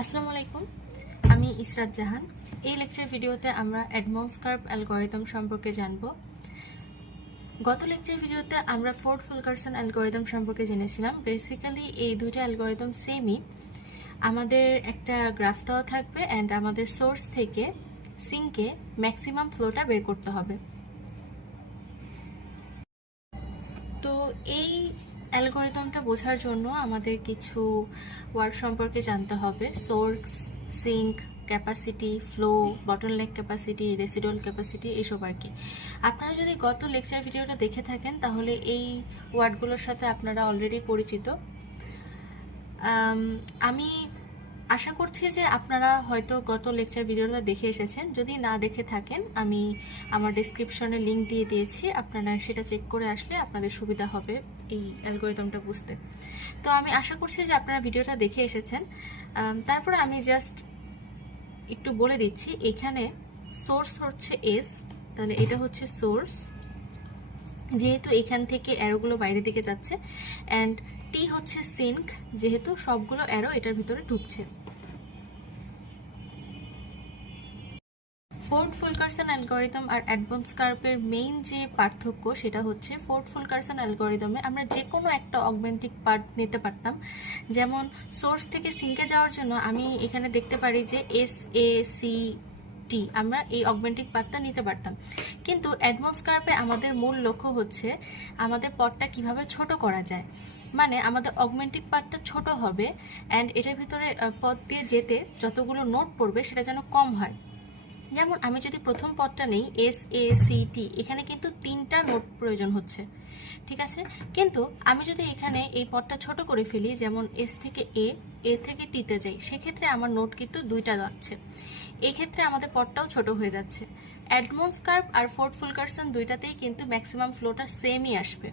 আসসালামু আলাইকুম, আমি ইসরাত জাহান। এই লেকচার ভিডিওতে আমরা এডমন্ডস কার্ভ অ্যালগরিদম সম্পর্কে জানব। গত লেকচার ভিডিওতে আমরা ফোর্ড ফুলকারসন অ্যালগরিদম সম্পর্কে জেনেছিলাম। বেসিক্যালি এই দুইটা অ্যালগরিদম সেমই। আমাদের একটা গ্রাফ দেওয়া থাকবে অ্যান্ড আমাদের সোর্স থেকে সিঙ্কে ম্যাক্সিমাম ফ্লোটা বের করতে হবে। তো এই অ্যালগরিদমটা বোঝার জন্য আমাদের কিছু ওয়ার্ড সম্পর্কে জানতে হবে। Source, sink, capacity, flow, bottleneck capacity, residual capacity, এসব আর কি। আপনারা যদি গত লেকচার ভিডিওটা দেখে থাকেন তাহলে এই ওয়ার্ডগুলোর সাথে আপনারা অলরেডি পরিচিত। আমি আশা করছি যে আপনারা হয়তো গত লেকচার ভিডিওটা দেখে এসেছেন। যদি না দেখে থাকেন আমি আমার ডেসক্রিপশনে লিংক দিয়ে দিয়েছি, আপনারা সেটা চেক করে আসলে আপনাদের সুবিধা হবে এই অ্যালগরিদমটা বুঝতে। তো আমি আশা করছি যে আপনারা ভিডিওটা দেখে এসেছেন। তারপরে আমি জাস্ট একটু বলে দিচ্ছি, এখানে সোর্স হচ্ছে এস, তাহলে এটা হচ্ছে সোর্স, যেহেতু এখান থেকে অ্যারোগুলো বাইরের দিকে যাচ্ছে, অ্যান্ড টি হচ্ছে সিঙ্ক, যেহেতু সবগুলো অ্যারো এটার ভিতরে ঢুকছে। ফোর্ড ফুলকারসন অ্যালগরিদম আর এডমন্ডস কার্ভের মেইন যে পার্থক্য সেটা হচ্ছে, ফোর্ড ফুলকারসন অ্যালগরিদমে আমরা যে কোনো একটা অগমেন্টিক পার্ট নিতে পারতাম। যেমন সোর্স থেকে সিঙ্কে যাওয়ার জন্য আমি এখানে দেখতে পারি যে এস এ সি টি, আমরা এই অগমেন্টিক পার্টটা নিতে পারতাম। কিন্তু এডমন্ডস কার্ভে আমাদের মূল লক্ষ্য হচ্ছে আমাদের পথটা কিভাবে ছোট করা যায়, মানে আমাদের অগমেন্টিক পার্টটা ছোট হবে অ্যান্ড এটার ভিতরে পথ দিয়ে যেতে যতগুলো নোট পড়বে সেটা যেন কম হয়। যেমন আমি যদি প্রথম পদটা নেই এস এ সি টি, এখানে কিন্তু 3টা নোট প্রয়োজন হচ্ছে, ঠিক আছে। কিন্তু আমি যদি এখানে এই পদটা ছোট করে ফেলি, যেমন এস থেকে এ থেকে টিতে যাই, সেক্ষেত্রে আমার নোট কিন্তু 2টা যাচ্ছে। এই ক্ষেত্রে আমাদের পদটাও ছোট হয়ে যাচ্ছে। এডমন্ডস কার্ভ আর ফোর্ড ফুলকারসন দুইটাতেই কিন্তু ম্যাক্সিমাম ফ্লোটা সেমই আসবে,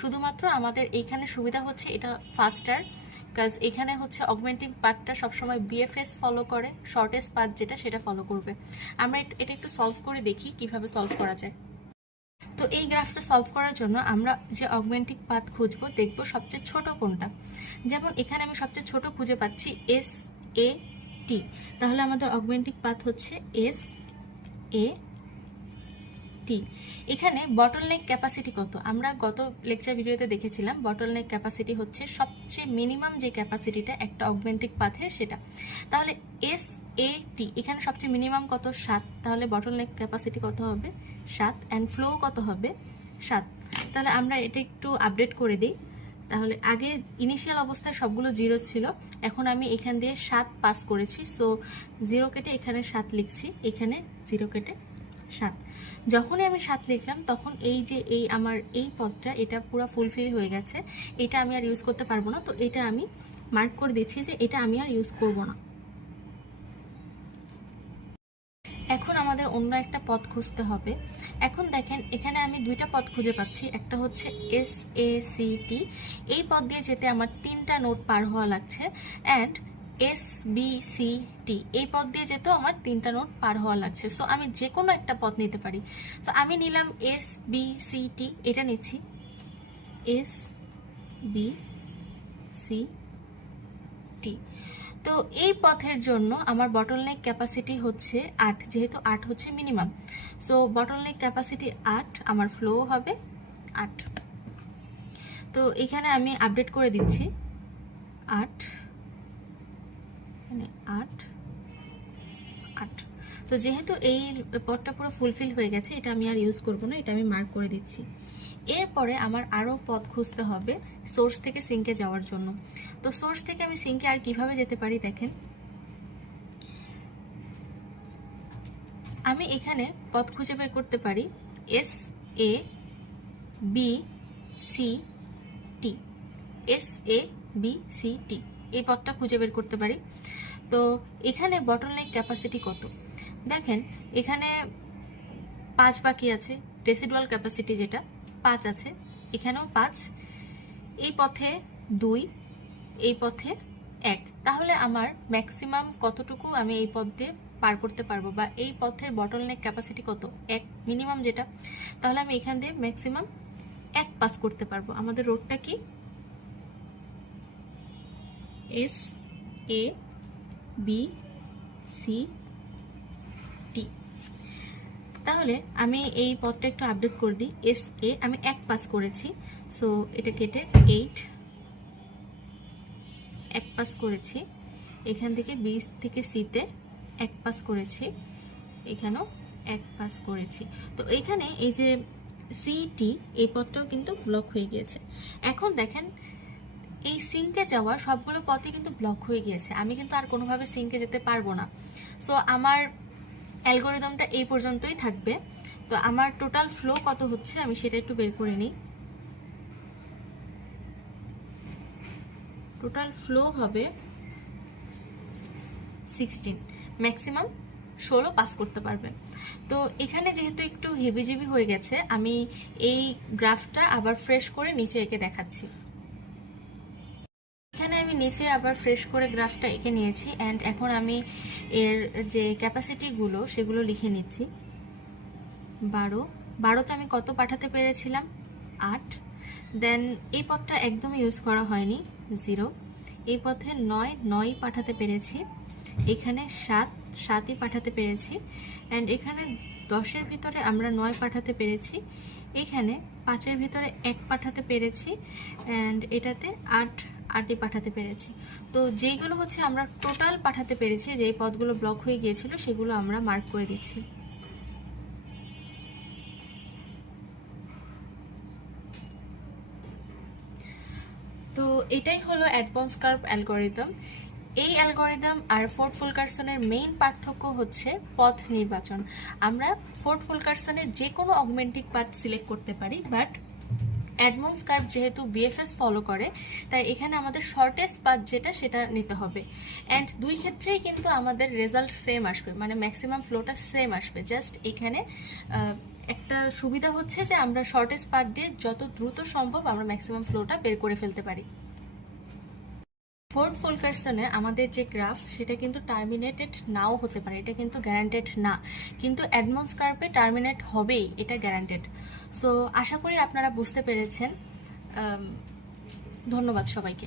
শুধুমাত্র আমাদের এইখানে সুবিধা হচ্ছে এটা ফাস্টার, কাজ এখানে হচ্ছে অগমেন্টিং পার্টটা সবসময় বিএফএস ফলো করে, শর্টেস্ট পার্ট যেটা সেটা ফলো করবে। আমরা এটা একটু সলভ করে দেখি কিভাবে সলভ করা যায়। তো এই গ্রাফটা সলভ করার জন্য আমরা যে অগমেন্টিং পাথ খুঁজবো, দেখবো সবচেয়ে ছোট কোনটা। যেমন এখানে আমি সবচেয়ে ছোট খুঁজে পাচ্ছি এস এ টি, তাহলে আমাদের অগমেন্টিং পাথ হচ্ছে এস এ টি। এখানে বটলনেক ক্যাপাসিটি কত, আমরা গত লেকচার ভিডিওতে দেখেছিলাম। বটলনেক ক্যাপাসিটি হচ্ছে সবচেয়ে মিনিমাম যে ক্যাপাসিটিটা একটা অগমেন্টিক পাথের, সেটা। তাহলে এস এ টি এখানে সবচেয়ে মিনিমাম কত, 7, তাহলে বটলনেক ক্যাপাসিটি কত হবে 7, অ্যান্ড ফ্লো কত হবে 7। তাহলে আমরা এটা একটু আপডেট করে দিই। তাহলে আগে ইনিশিয়াল অবস্থায় সবগুলো 0 ছিল, এখন আমি এখান দিয়ে 7 পাস করেছি, সো 0 কেটে এখানে 7 লিখছি, এখানে 0 কেটে 7। যখনই আমি 7 লিখলাম তখন এই যে আমার এই পদটা এটা পুরো ফুলফিল হয়ে গেছে, এটা আমি আর ইউজ করতে পারবো না। তো এটা আমি মার্ক করে দিচ্ছি যে এটা আমি আর ইউজ করব না। এখন আমাদের অন্য একটা পথ খুঁজতে হবে। এখন দেখেন এখানে আমি 2টা পথ খুঁজে পাচ্ছি, একটা হচ্ছে এস এ সি টি, এই পথ দিয়ে যেতে আমার 3টা নোট পার হওয়া লাগছে, and S B C T এই পথ দিয়ে যেতেও আমার 3টা নোট পার হওয়া লাগছে। সো আমি যে কোনো একটা পথ নিতে পারি। তো আমি নিলাম এস বি সি টি, এটা নিচ্ছি এস বি সি টি। তো এই পথের জন্য আমার বটলনেক ক্যাপাসিটি হচ্ছে 8, যেহেতু 8 হচ্ছে মিনিমাম, সো বটলনেক ক্যাপাসিটি 8, আমার ফ্লো হবে 8। তো এখানে আমি আপডেট করে দিচ্ছি 8, মানে 8 8। তো যেহেতু এই পথটা পুরো ফুলফিল হয়ে গেছে, এটা আমি আর ইউজ করব না, এটা আমি মার্ক করে দিচ্ছি। এরপরে আমার আরও পথ খুঁজতে হবে সোর্স থেকে সিঙ্কে যাওয়ার জন্য। তো সোর্স থেকে আমি সিঙ্কে আর কিভাবে যেতে পারি, দেখেন আমি এখানে পথ খুঁজে বের করতে পারি S A B C T, S A B C T, এই পথটা খুঁজে বের করতে পারি। তো এখানে বটলনেক ক্যাপাসিটি কত, দেখেন এখানে 5 বাকি আছে, রেসিডুয়াল ক্যাপাসিটি যেটা 5 আছে, এখানেও 5, এই পথে 2, এই পথে 1। তাহলে আমার ম্যাক্সিমাম কতটুকু আমি এই পথ দিয়ে পার করতে পারবো, বা এই পথের বটলনেক ক্যাপাসিটি কত, 1 মিনিমাম যেটা, তাহলে আমি এখান দিয়ে ম্যাক্সিমাম 1 পাস করতে পারবো। আমাদের রোডটা কি S A B C T. তাহলে আমি এই পথটা একটু আপডেট করে দিই। এস এ আমি 1 পাস করেছি, সো এটা কেটে 8 1 পাস করেছি। এখান থেকে বি থেকে সিতে 1 পাস করেছি, এখানেও 1 পাস করেছি। তো এখানে এই যে সিটি এই পথটাও কিন্তু ব্লক হয়ে গিয়েছে। এখন দেখেন এই সিঙ্কে যাওয়ার সবগুলো পথই কিন্তু ব্লক হয়ে গিয়েছে, আমি কিন্তু আর কোনোভাবে সিঙ্কে যেতে পারবো না। সো আমার অ্যালগোরিদমটা এই পর্যন্তই থাকবে। তো আমার টোটাল ফ্লো কত হচ্ছে আমি সেটা একটু বের করে নিই। টোটাল ফ্লো হবে 16, ম্যাক্সিমাম 16 পাস করতে পারবে। তো এখানে যেহেতু একটু হেভিজিবি হয়ে গেছে, আমি এই গ্রাফটা আবার ফ্রেশ করে নিচে এঁকে দেখাচ্ছি। এখানে আমি নিচে আবার ফ্রেশ করে গ্রাফটা এঁকে নিয়েছি, অ্যান্ড এখন আমি এর যে ক্যাপাসিটিগুলো সেগুলো লিখে নিচ্ছি। 12তে আমি কত পাঠাতে পেরেছিলাম? 8। দেন এই পথটা একদমই ইউজ করা হয়নি, 0। এই পথে 9 পাঠাতে পেরেছি। এখানে 7ই পাঠাতে পেরেছি। অ্যান্ড এখানে 10-এর ভিতরে আমরা 9 পাঠাতে পেরেছি। এখানে 5-এর ভিতরে 1 পাঠাতে পেরেছি। অ্যান্ড এটাতে 8ই পাঠাতে পেরেছি। তো যেইগুলো হচ্ছে আমরা টোটাল পাঠাতে পেরেছি, যেই পথগুলো ব্লক হয়ে গিয়েছিল সেগুলো আমরা মার্ক করে দিচ্ছি। তো এটাই হলো অ্যাডভান্স কার্ভ অ্যালগোরিদম। এই অ্যালগোরিদম আর ফোর্ড ফুলকারসনের মেইন পার্থক্য হচ্ছে পথ নির্বাচন। আমরা ফোর্ড ফুলকারসনের যে কোনো অগমেন্টিং পাথ সিলেক্ট করতে পারি, বাট অ্যাডভান্স কার্ভ যেহেতু বিএফএস ফলো করে, তাই এখানে আমাদের শর্টেস্ট পাথ যেটা সেটা নিতে হবে। অ্যান্ড দুই ক্ষেত্রেই কিন্তু আমাদের রেজাল্ট সেম আসবে, মানে ম্যাক্সিমাম ফ্লোটা সেম আসবে। জাস্ট এখানে একটা সুবিধা হচ্ছে যে আমরা শর্টেস্ট পাথ দিয়ে যত দ্রুত সম্ভব আমরা ম্যাক্সিমাম ফ্লোটা বের করে ফেলতে পারি। ফোর্ড ফুলকারসনে আমাদের যে গ্রাফ সেটা কিন্তু টার্মিনেটেড নাও হতে পারে, এটা কিন্তু গ্যারান্টেড না, কিন্তু অ্যাডভান্স কার্ভে টার্মিনেট হবেই, এটা গ্যারান্টেড। সো আশা করি আপনারা বুঝতে পেরেছেন। ধন্যবাদ সবাইকে।